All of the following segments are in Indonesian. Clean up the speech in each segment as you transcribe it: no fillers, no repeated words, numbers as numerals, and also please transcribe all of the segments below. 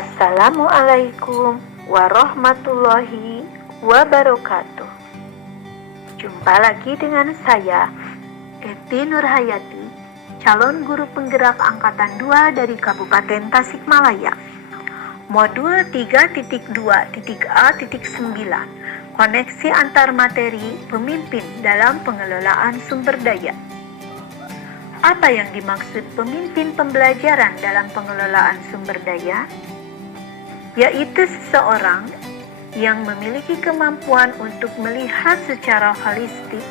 Assalamualaikum warahmatullahi wabarakatuh. Jumpa lagi dengan saya, Eti Nurhayati, calon guru penggerak angkatan 2 dari Kabupaten Tasikmalaya. Modul 3.2.A.9, koneksi antar materi pemimpin dalam pengelolaan sumber daya. Apa yang dimaksud pemimpin pembelajaran dalam pengelolaan sumber daya? Yaitu seseorang yang memiliki kemampuan untuk melihat secara holistik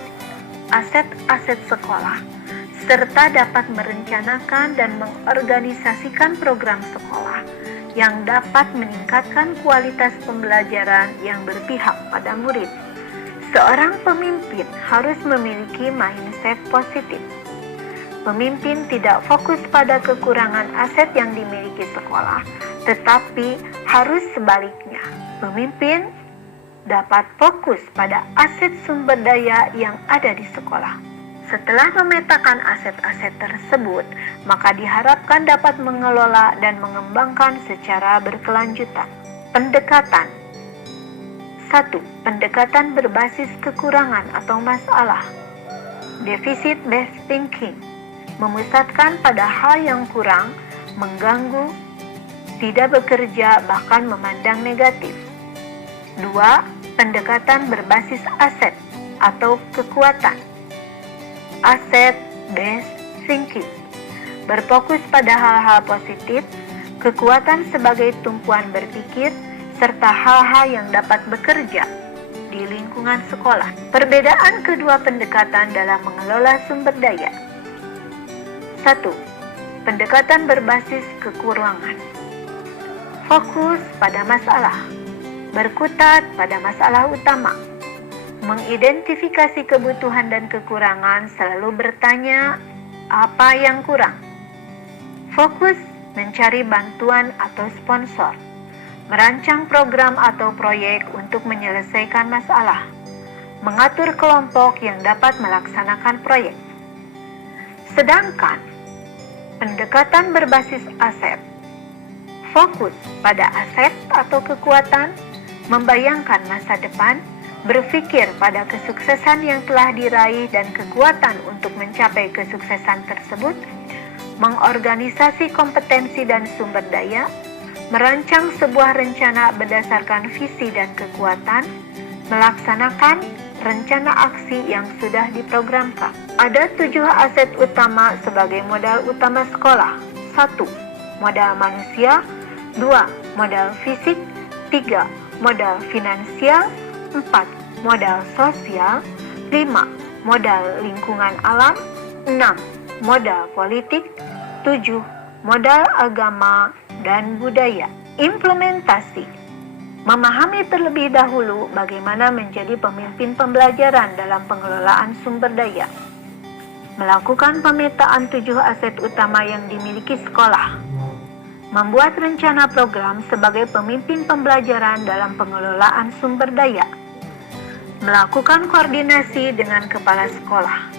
aset-aset sekolah, serta dapat merencanakan dan mengorganisasikan program sekolah yang dapat meningkatkan kualitas pembelajaran yang berpihak pada murid. Seorang pemimpin harus memiliki mindset positif. Pemimpin tidak fokus pada kekurangan aset yang dimiliki sekolah, tetapi harus sebaliknya. Pemimpin dapat fokus pada aset sumber daya yang ada di sekolah. Setelah memetakan aset-aset tersebut, maka diharapkan dapat mengelola dan mengembangkan secara berkelanjutan. Pendekatan 1. Pendekatan berbasis kekurangan atau masalah. Deficit-based thinking memusatkan pada hal yang kurang, mengganggu, tidak bekerja, bahkan memandang negatif. 2. Pendekatan berbasis aset atau kekuatan. Asset-based thinking berfokus pada hal-hal positif, kekuatan sebagai tumpuan berpikir, serta hal-hal yang dapat bekerja di lingkungan sekolah. Perbedaan kedua pendekatan dalam mengelola sumber daya. 1. Pendekatan berbasis kekurangan. Fokus pada masalah, berkutat pada masalah utama, mengidentifikasi kebutuhan dan kekurangan, selalu bertanya apa yang kurang. Fokus mencari bantuan atau sponsor, merancang program atau proyek untuk menyelesaikan masalah, mengatur kelompok yang dapat melaksanakan proyek. Sedangkan pendekatan berbasis aset fokus pada aset atau kekuatan, membayangkan masa depan, berpikir pada kesuksesan yang telah diraih dan kekuatan untuk mencapai kesuksesan tersebut, mengorganisasi kompetensi dan sumber daya, merancang sebuah rencana berdasarkan visi dan kekuatan, melaksanakan rencana aksi yang sudah diprogramkan. Ada 7 aset utama sebagai modal utama sekolah. 1. Modal manusia. 2. Modal fisik. 3. Modal finansial. 4. Modal sosial. 5. Modal lingkungan alam. 6. Modal politik. 7. Modal agama dan budaya. Implementasi. Memahami terlebih dahulu bagaimana menjadi pemimpin pembelajaran dalam pengelolaan sumber daya. Melakukan pemetaan 7 aset utama yang dimiliki sekolah. Membuat rencana program sebagai pemimpin pembelajaran dalam pengelolaan sumber daya. Melakukan koordinasi dengan kepala sekolah.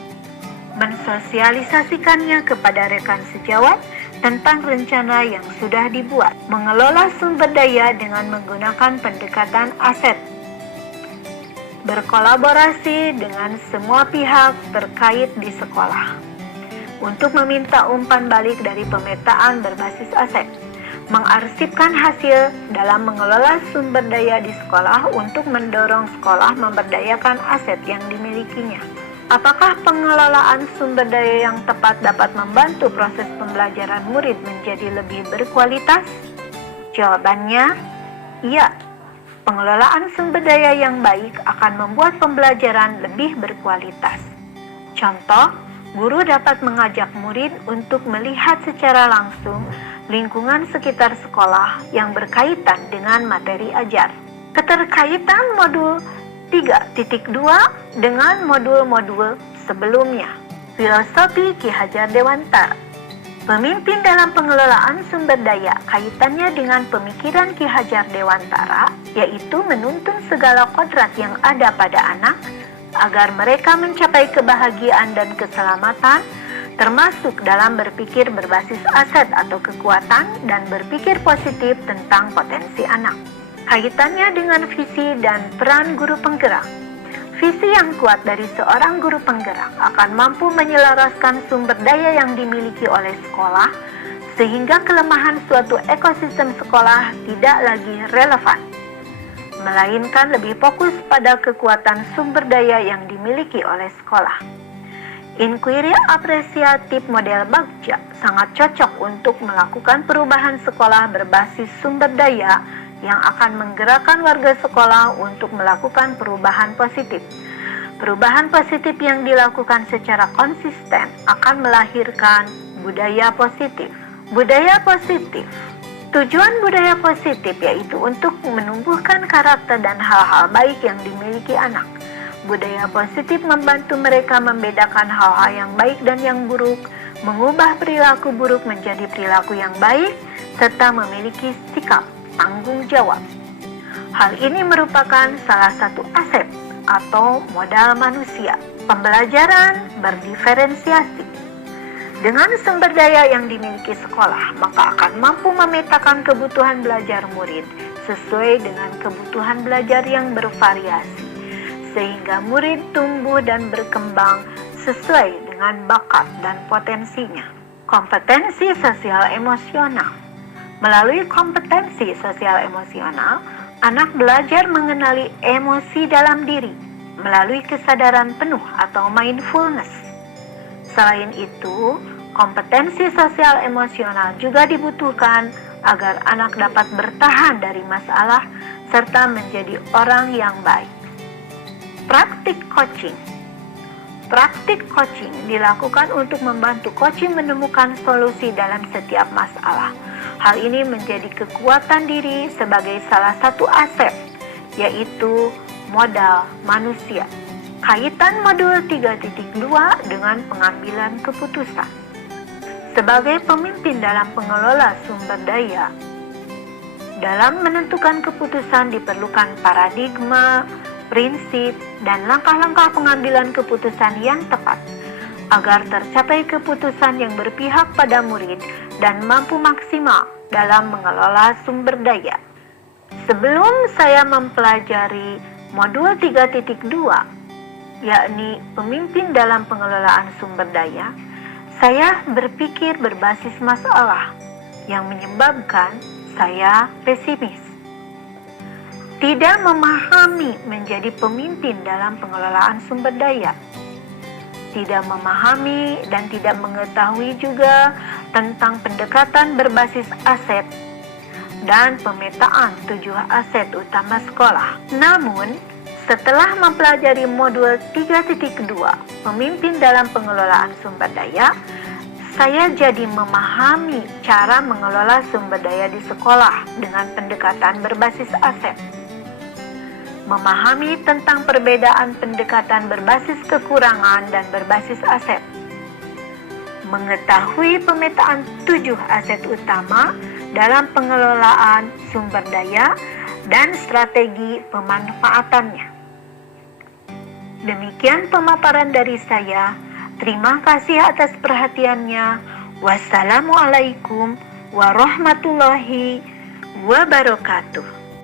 Mensosialisasikannya kepada rekan sejawat tentang rencana yang sudah dibuat. Mengelola sumber daya dengan menggunakan pendekatan aset. Berkolaborasi dengan semua pihak terkait di sekolah untuk meminta umpan balik dari pemetaan berbasis aset. Mengarsipkan hasil dalam mengelola sumber daya di sekolah untuk mendorong sekolah memberdayakan aset yang dimilikinya. Apakah pengelolaan sumber daya yang tepat dapat membantu proses pembelajaran murid menjadi lebih berkualitas? Jawabannya, iya. Pengelolaan sumber daya yang baik akan membuat pembelajaran lebih berkualitas. Contoh, guru dapat mengajak murid untuk melihat secara langsung lingkungan sekitar sekolah yang berkaitan dengan materi ajar. Keterkaitan modul 3.2 dengan modul-modul sebelumnya. Filosofi Ki Hajar Dewantara. Pemimpin dalam pengelolaan sumber daya kaitannya dengan pemikiran Ki Hajar Dewantara, yaitu menuntun segala kodrat yang ada pada anak agar mereka mencapai kebahagiaan dan keselamatan termasuk dalam berpikir berbasis aset atau kekuatan dan berpikir positif tentang potensi anak. Kaitannya dengan visi dan peran guru penggerak. Visi yang kuat dari seorang guru penggerak akan mampu menyelaraskan sumber daya yang dimiliki oleh sekolah, sehingga kelemahan suatu ekosistem sekolah tidak lagi relevan, melainkan lebih fokus pada kekuatan sumber daya yang dimiliki oleh sekolah. Inquiry apresiatif model Bagja sangat cocok untuk melakukan perubahan sekolah berbasis sumber daya yang akan menggerakkan warga sekolah untuk melakukan perubahan positif. Perubahan positif yang dilakukan secara konsisten akan melahirkan budaya positif. Budaya positif. Tujuan budaya positif yaitu untuk menumbuhkan karakter dan hal-hal baik yang dimiliki anak. Budaya positif membantu mereka membedakan hal-hal yang baik dan yang buruk, mengubah perilaku buruk menjadi perilaku yang baik, serta memiliki sikap tanggung jawab. Hal ini merupakan salah satu aset atau modal manusia. Pembelajaran berdiferensiasi. Dengan sumber daya yang dimiliki sekolah, maka akan mampu memetakan kebutuhan belajar murid sesuai dengan kebutuhan belajar yang bervariasi, sehingga murid tumbuh dan berkembang sesuai dengan bakat dan potensinya. Kompetensi sosial emosional. Melalui kompetensi sosial emosional, anak belajar mengenali emosi dalam diri melalui kesadaran penuh atau mindfulness. Selain itu, kompetensi sosial emosional juga dibutuhkan agar anak dapat bertahan dari masalah serta menjadi orang yang baik. Praktik coaching. Praktik coaching dilakukan untuk membantu coaching menemukan solusi dalam setiap masalah. Hal ini menjadi kekuatan diri sebagai salah satu aset, yaitu modal manusia. Kaitan modul 3.2 dengan pengambilan keputusan. Sebagai pemimpin dalam pengelola sumber daya, dalam menentukan keputusan diperlukan paradigma, prinsip, dan langkah-langkah pengambilan keputusan yang tepat agar tercapai keputusan yang berpihak pada murid dan mampu maksimal dalam mengelola sumber daya. Sebelum saya mempelajari modul 3.2, yakni pemimpin dalam pengelolaan sumber daya, saya berpikir berbasis masalah yang menyebabkan saya pesimis. Tidak memahami menjadi pemimpin dalam pengelolaan sumber daya. Tidak memahami dan tidak mengetahui juga tentang pendekatan berbasis aset dan pemetaan 7 aset utama sekolah. Namun, setelah mempelajari modul 3.2, pemimpin dalam pengelolaan sumber daya, saya jadi memahami cara mengelola sumber daya di sekolah dengan pendekatan berbasis aset. Memahami tentang perbedaan pendekatan berbasis kekurangan dan berbasis aset. Mengetahui pemetaan 7 aset utama dalam pengelolaan sumber daya dan strategi pemanfaatannya. Demikian pemaparan dari saya. Terima kasih atas perhatiannya. Wassalamualaikum warahmatullahi wabarakatuh.